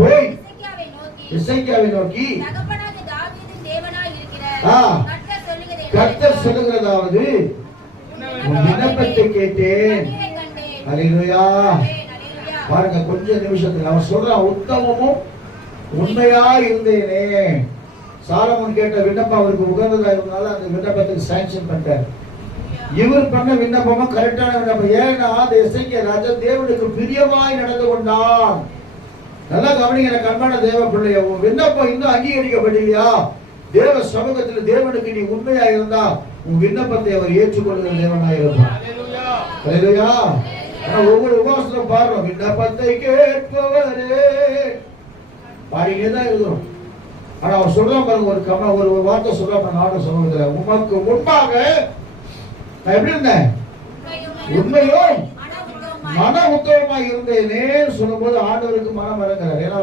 போய் எசேக்கியாவை நோக்கி கர்த்தர் சொல்லுகிறதாவது உன் விண்ணப்பத்தை கேட்டேன். அல்லேலூயா. பாருங்க, கொஞ்ச நிமிஷத்துல அவன் சொல்றான், உத்தமமும் உண்மையா இருந்தேனே. சாலமோன் கேட்ட விண்ணப்பம் அவருக்கு உகந்ததா இருந்தாலும் அந்த விண்ணப்பத்துக்கு சாங்ஷன் பண்ணிட்டார். இவர் பண்ண விண்ணப்பமும் கரெக்டான விண்ணப்பம். ஏன்னா அந்த எசேக்கியா ராஜா தேவனுக்கு பிரியமாய் நடந்து கொண்டான். நல்லா கவனிக்கிற கண்மான தேவ பிள்ளைய, உன் விண்ணப்பம் இன்னும் அங்கீகரிக்கப்படலையா? தேவ சமூகத்தில் தேவனுக்கு நீ உண்மையா இருந்தா உன் விண்ணப்பத்தை அவர் ஏற்றுக்கொள்கிற தேவனாக இருப்பார். அல்லேலூயா. ஒவ்வொரு உபவாசத்திலும் பாடுறோம், விண்ணப்பத்தை கேட்பவரே பாடினேதான் இருக்கிறோம். ஆனா அவர் சொல்றான் பாருங்க, ஒரு வார்த்தை சொல்றான் நாடு சமூகத்துல, உமக்கு முன்பாக நான் எப்படி இருந்தேன்? உண்மையும் மன உத்தமமாக இருந்தேனே சொல்லும் போது ஆண்டவருக்கு மனம் இறங்குறார். ஏன்னா